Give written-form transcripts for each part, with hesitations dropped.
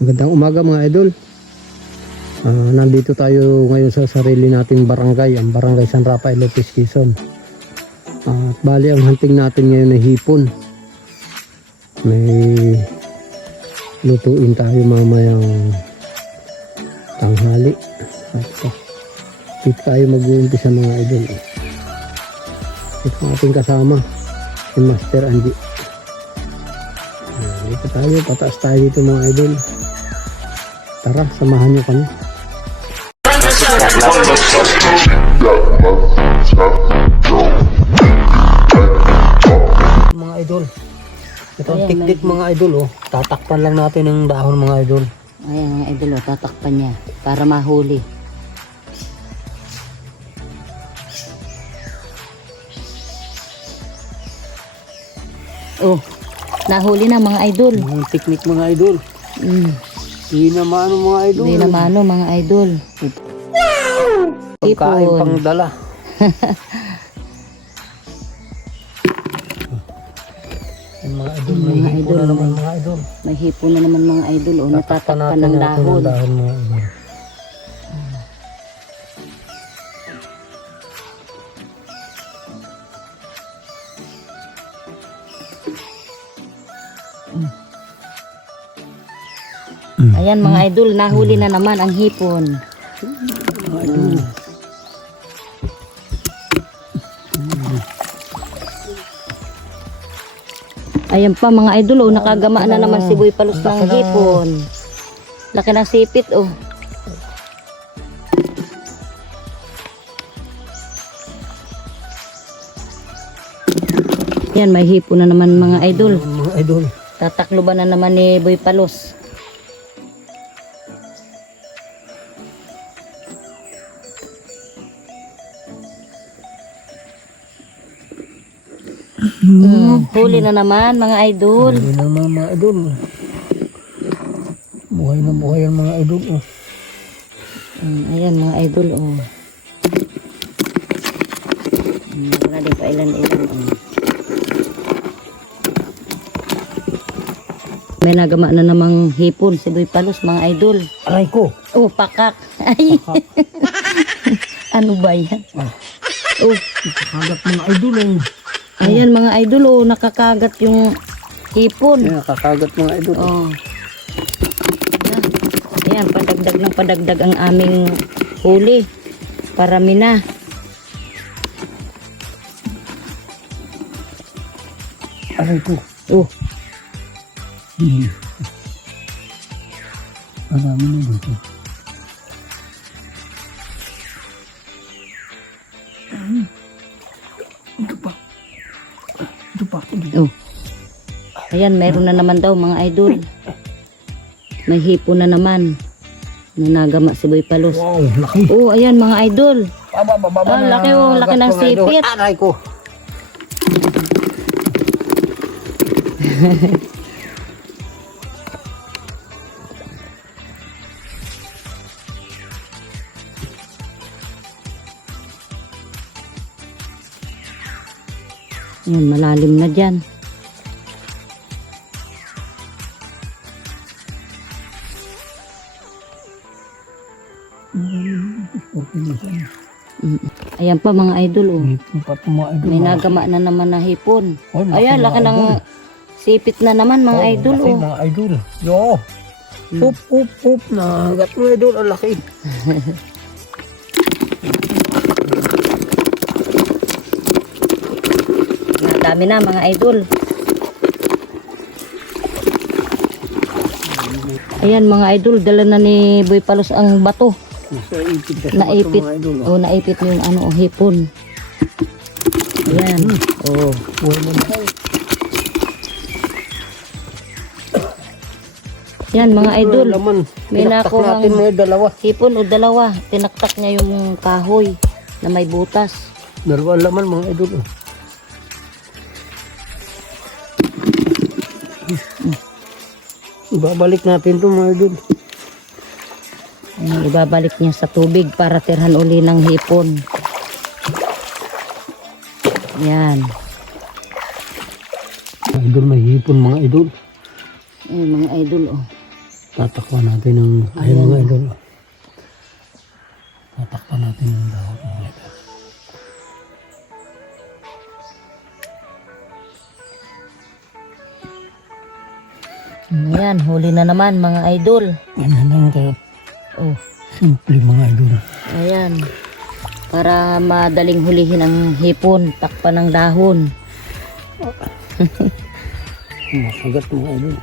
Magandang umaga mga idol. Nandito tayo ngayon sa sarili nating barangay, ang Barangay San Rafael Lopez, Quezon. At bali ang hunting natin ngayon ay hipon. May lutuin tayo mamayang tanghali. At dito tayo mag-uumpisa mga idol. Ito ang ating kasama, si Master Angie. Dito tayo, pataas tayo dito mga idol. Tara, samahan nyo kami. Mga idol, ito ang tiktik mga idol, oh. Tatakpan lang natin ng dahon mga idol. Ayan mga idol, oh, tatakpan niya para mahuli. Oh, nahuli na mga idol. Ang tiknik mga idol. Hindi na mano mga idol. Hindi na mano mga idol. Pagkain Ipon. pang dala. Mga idol, may Mga hipon idol, na naman mga idol. May hipon na naman mga idol. Oh, Tatakpan natatakpan natin ng natin dahon. ng dahon mga idol. Ayan mga idol, nahuli na naman ang hipon. Mga idol. Ayan pa mga idol, oh, nakagama na naman si Boy Palos ng hipon. Laki ng sipit, oh. Yan, may hipon na naman mga idol. Mga idol. Tatakloban na naman ni Boy Palos. Huli na naman mga idol. Hindi naman mga idol. Buhay na buhay ang mga idol. Oh. Ayan mga idol, oh. Wala din pa ilan-ilan, oh. May nagama na namang hipon si Boy Palos mga idol. Aray ko. Oh, pakak. Ay. Ano ba yan? Oh, Nakakagat mga idol. ayan mga idol, oh, nakakagat yung hipon. Nakakagat mga idol. Oh. Ayan, padagdag ng padagdag ang aming huli. Parami na. Aray ko. Oh, Marami na dito. Ito pa. Ito pa. oh. Ayan, mayroon na naman daw mga idol. May hipon na naman. Nanagama si Boy Palos. Wow, laki. Oh, ayan mga idol. Baba Ah, na. laki, oh, laki ng Mga idol. sipit. Aray ko. Ayan, malalim na dyan. Ayan pa mga idol, oh. Ito pa ito mga idol. May nagama na naman na hipon. Oh, Ayan, laki mga ng idol. sipit na naman mga idol, Laki oh. mga idol. Yo. Up, up, up. Nagagat mga idol. Ang laki. Dami na mga idol. Ayan mga idol, dala na ni Boy Palos ang bato. Naipit. Oh, naipit mo yung ano, oh, hipon. Ayan. Oh. Yan mga idol. May nakuha natin mga dalawa. hipon o dalawa. Tinaktak niya yung kahoy na may butas. Dalawa laman mga idol. Ibabalik natin ito mga idol. Ayan, ibabalik niya sa tubig para tirhan uli ng hipon. Yan. Idol, may hipon mga idol. Ayan mga idol, oh. Tatakpan natin ng ayun mga idol. Tatakpan natin ng dahon mga idol. Ayan, huli na naman mga idol. Ganyan lang tayo. Oh, Simple mga idol. ayan. Para madaling hulihin ang hipon, takpan ng dahon. Makagat mga idol.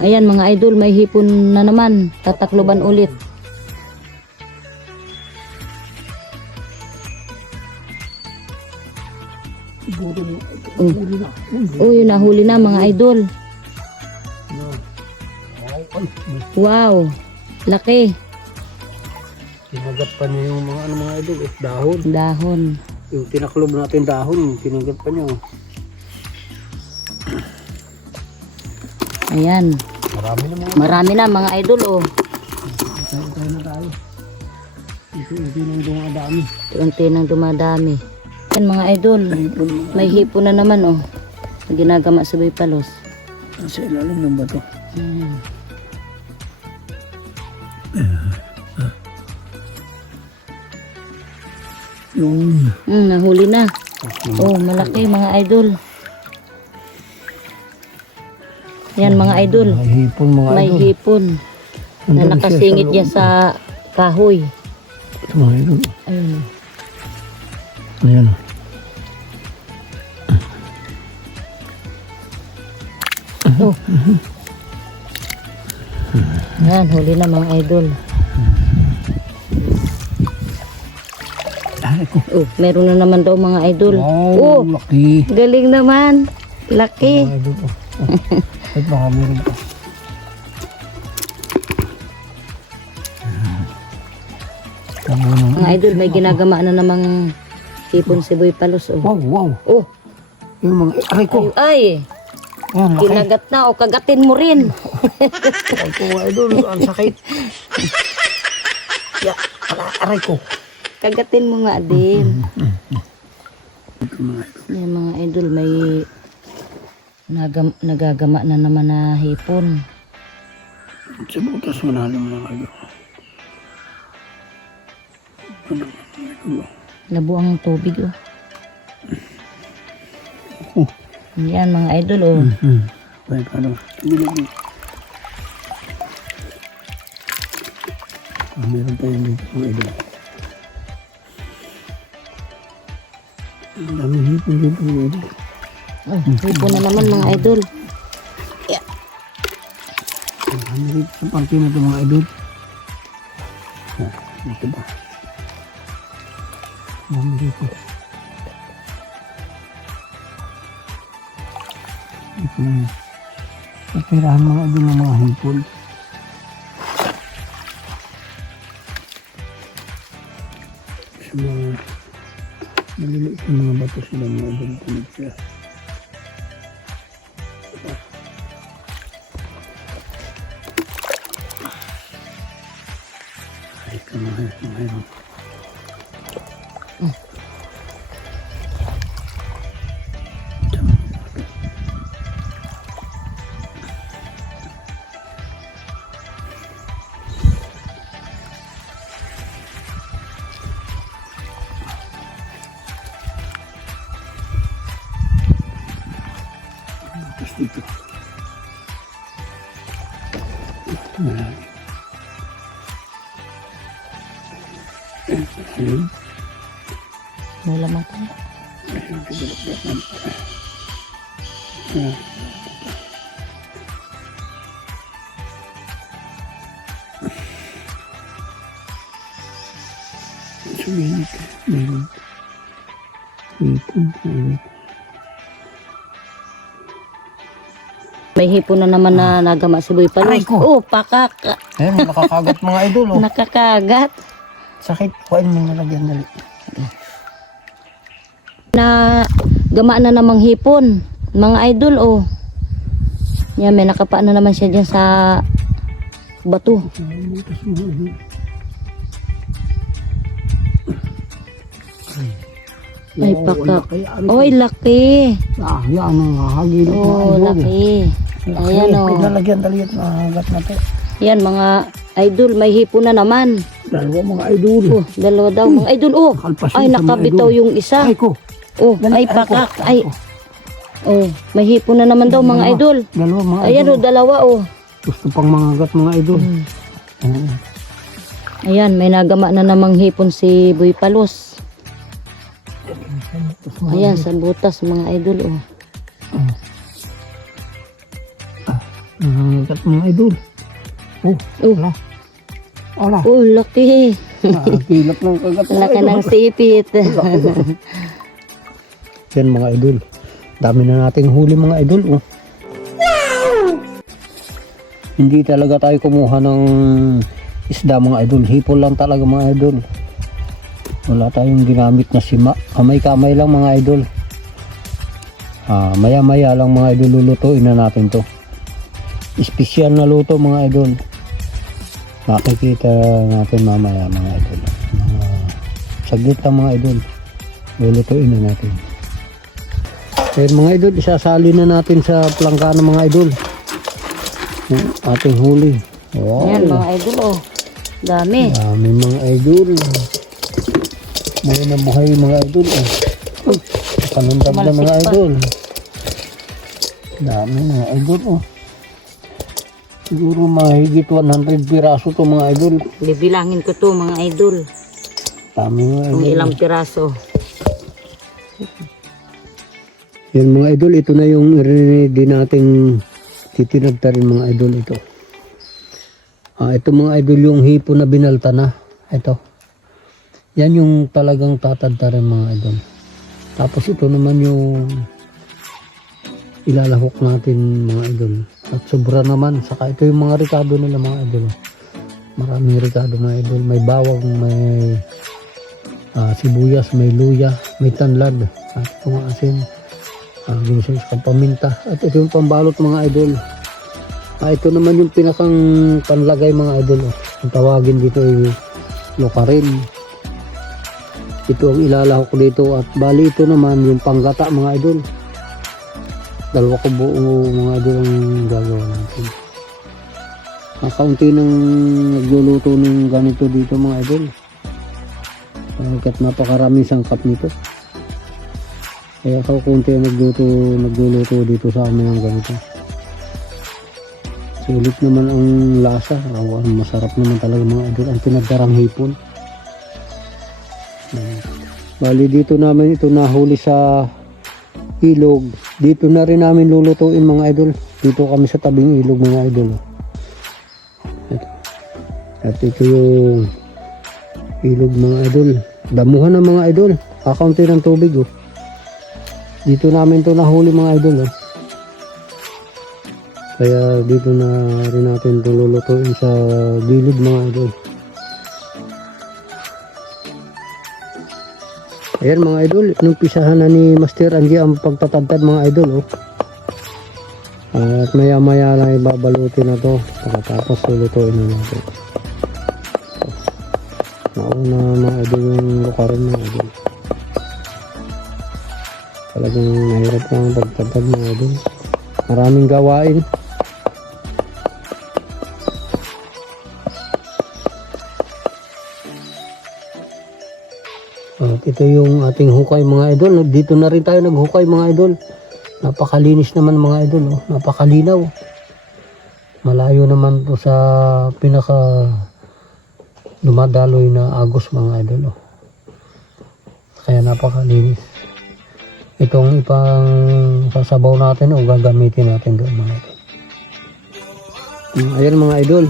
Ayan mga idol, may hipon na naman. Tatakloban ulit. Uy, nahuli na mga idol. Wow, laki. Tinagat pa niya yung mga ano mga idol. Dahon. Dahon. Yung tinaklob natin dahon. Tinagat pa niya. Ayan, Marami na mga marami na mga idol oh. tayo na tayo. Ito nang dumadami. Unti nang dumadami. Yan mga idol, may hipon na naman oh. Ginagama sa Boypalos. Sa ilalim ng bato. Ayan. Yung Nahuli na. Oh, malaki mga idol. Yan mga idol, may hipon mga may idol. hipon na Nandun siya nakasingit sa niya sa kahoy. Ito mga idol. Ayun. Ayan. Oh. Yan, huli na mga idol. Ay ko. Oh, meron na naman daw mga idol. Wow, Oh, laki. galing naman. Laki. Mga idol. At baka meron pa. Tama na. Mga idol, may ginagama na namang hipon si Boypalos. Oh. Wow, wow. Oh, Yung mga, aray ko. ay, Ayan, laki. kinagat na o kagatin mo rin. Ay ko mga idol, ang sakit. Ya, aray ko. Kagatin mo nga din. Yan mga idol, may nagagama na naman na hipon. Sa butas malalim mga idol. Ano, mga idol. Labo ang tubig oh. Oh. Yan mga idol oh. Ay, paano? Tumilog. Meron pa yan dito mga idol. Ang dami hipon dito mga idol. Oh, hipon na naman mga idol. Ang dami dito sa parke na ito mga idol. Dito ba? Ang dami dito. Ito na. Napirahan mga idol ng mga hipon. Sa mga maliliit na mga bato sila mga idol. Tunog siya. Ay, kamahal, kamahal. Tapos dito. Marami. Ayun. May laman tayo. Ayun, kabalak-balak na. Sumilit. Meron. Hipon. Ayun. May hipon na naman na nagama si Boypalos. Aray ko. Oh, pakak. Ayun, nakakagat mga idol. Oh. Nakakagat. Sakit. Kuhain mo nalagyan dali. Na gama na namang hipon. Mga idol oh. Yan, may nakapa na naman siya dyan sa bato. Ay, pakak. Oy, laki. Ah, yan ang hahagilot mga Oh, idol. laki. Ayan o. Pinalagyan daliit na hagat na to. Yan mga idol, may hipon na naman. Dalawa mga idol. Oh, dalawa daw mga idol. Oh, Kalpasin ay sa mga nakabitaw idol. yung isa. Ay ko. Oh, ay pakak. Ay. Oh, may hipon na naman daw mga idol. Dalawa mga Ayan idol. oh, dalawa oh. Gusto pang mga hagat mga idol. Oo. Ayan, may nagama na namang hipon si Boy Palos. Ayan, sa butas mga idol oh. Hagat mga idol. Oh. Oh, Ala. oh laki. Kilap ng kagat mga Laki idol. ng sipit. Yan mga idol. Dami na nating huli mga idol. Oh. Hindi talaga tayo kumuha ng isda mga idol. Hipon lang talaga mga idol. Wala tayong ginamit na sima. Kamay-kamay lang mga idol. Maya-maya lang mga idol lulutuin na natin to. Espesyal na luto mga idol. Makikita natin mamaya mga idol. Saglit lang mga idol. Lulutuin na natin. Ayan mga idol, isasali na natin sa plangka ng mga idol. Yung ating huli. Wow. Ayan mga idol oh. Dami. Dami mga idol. Ngayon na buhay mga idol. Panundag na mga Malasik pa. idol. Dami mga idol. Siguro mahigit 100 piraso to mga idol. Bibilangin ko to mga idol. Dami mga Kung idol. ilang piraso. Yan mga idol, ito na yung ready nating titinagtarin mga idol ito. Ito mga idol yung hipon na binalta na. Ito. Yan yung talagang tatadtarin mga idol. Tapos ito naman yung ilalahok natin mga idol. At sobra naman. Saka ito yung mga ricado nila mga idol. Maraming ricado mga idol. May bawang, may sibuyas, may luya, may tanlad. At ito mga asin. Ginising sa paminta. At ito yung pambalot mga idol. Ito naman yung pinakang panlagay mga idol. Ang tawagin dito ay lokarin. Ito ang ilalahok dito. At bali ito naman yung panggata mga idol. Dalawa ko buo mga idol ang gagawa natin. Kaunti nang nagluluto ng ganito dito mga idol. Pagkat napakaraming sangkap nito. Kaya kaunti ang nagluluto dito sa amin ng ganito. Sulit naman ang lasa. Masarap naman talaga mga idol. Ang pinagdarang hipon. Bali dito namin ito nahuli sa ilog. Dito na rin namin lulutuin mga idol. Dito kami sa tabing ilog mga idol. Ito. At ito yung ilog mga idol. Damuhan ng mga idol. Kakaunti ng tubig oh. Dito namin to nahuli mga idol oh. Kaya dito na rin natin ito lulutuin sa gilid mga idol. Ayan mga idol, inumpisahan na ni Master Angie ang pagtatadtad mga idol oh. At maya maya lang ibabalutin na to. Pagkatapos lulutuin na natin. Nauna mga idol yung lukarin mga idol. Talagang mahirap lang ang pagtatad mga idol. Maraming gawain. At ito yung ating hukay mga idol. Dito na rin tayo naghukay mga idol. Napakalinis naman mga idol. Oh. Napakalinaw. Malayo naman to sa pinaka dumadaloy na agos mga idol. Oh. Kaya napakalinis. Itong ipang sasabaw natin o gagamitin natin doon mga idol. Ayan mga idol.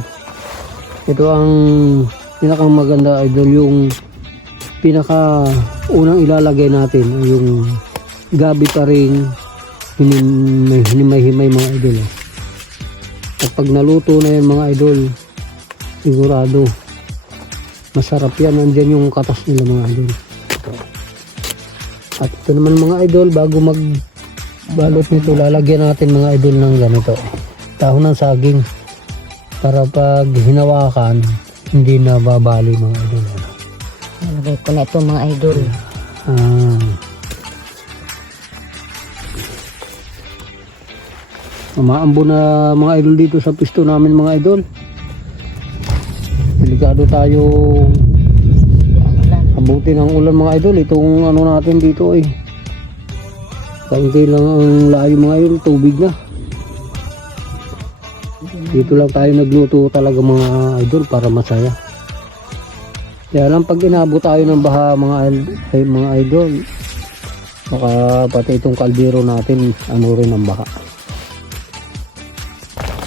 Ito ang pinakang maganda idol, yung pinaka unang ilalagay natin yung gabi pa rin hinimay-himay mga idol. At pag naluto na yan mga idol, sigurado masarap yan. Nandyan yung katas nila mga idol. At ito naman mga idol, bago magbalot nito, lalagyan natin mga idol ng ganito, dahon ng saging, para pag hinawakan hindi na babali mga idol. Nalagay ko na ito mga idol. Umaambo na mga idol dito sa pisto namin mga idol. Delikado tayo abutin ng ulan mga idol. Itong ano natin dito ay kaunti lang ang layo mga idol, tubig na. Dito lang tayo nagluto talaga mga idol para masaya. Kaya lang pag inabot tayo ng baha mga idol, baka pati itong kaldero natin ano rin ang baha.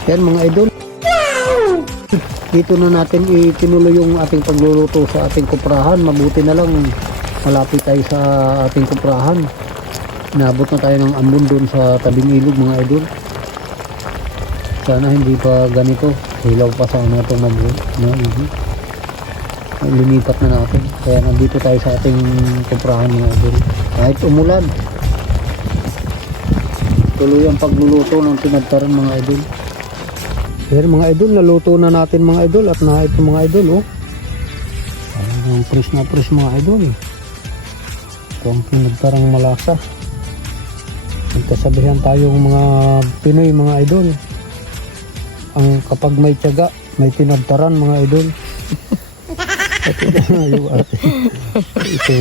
Yan mga idol, dito na natin itinuloy yung ating pagluluto sa ating kuprahan. Mabuti na lang malapit tayo sa ating kuprahan. Inabot na tayo ng ambon doon sa tabing ilog mga idol. Sana hindi pa ganito, hilaw pa sana itong mabuti. Lumipat na natin, kaya nandito tayo sa ating kuprahan mga idol. Kahit umulan, tuloy ang pagluluto ng tinagtaran mga idol. Pero mga idol, naluto na natin mga idol at na ito mga idol oh. Ang fresh na fresh mga idol. Ito ang pinagtarang malasa. Nagkasabihan tayong mga Pinoy mga idol. Ang kapag may tiyaga, may tinagtaran mga idol. Ito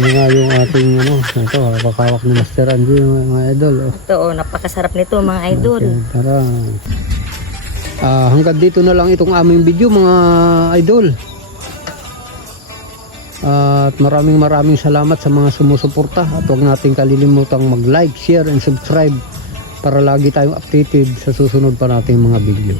nga yung ating ano, ito pakawak ni Master Angie mga idol. Oh. Ito, napakasarap nito mga idol. Okay, tara. Hanggang dito na lang itong aming video mga idol. At maraming salamat sa mga sumusuporta. At huwag natin kalilimutang mag-like, share, and subscribe para lagi tayong updated sa susunod pa nating mga video.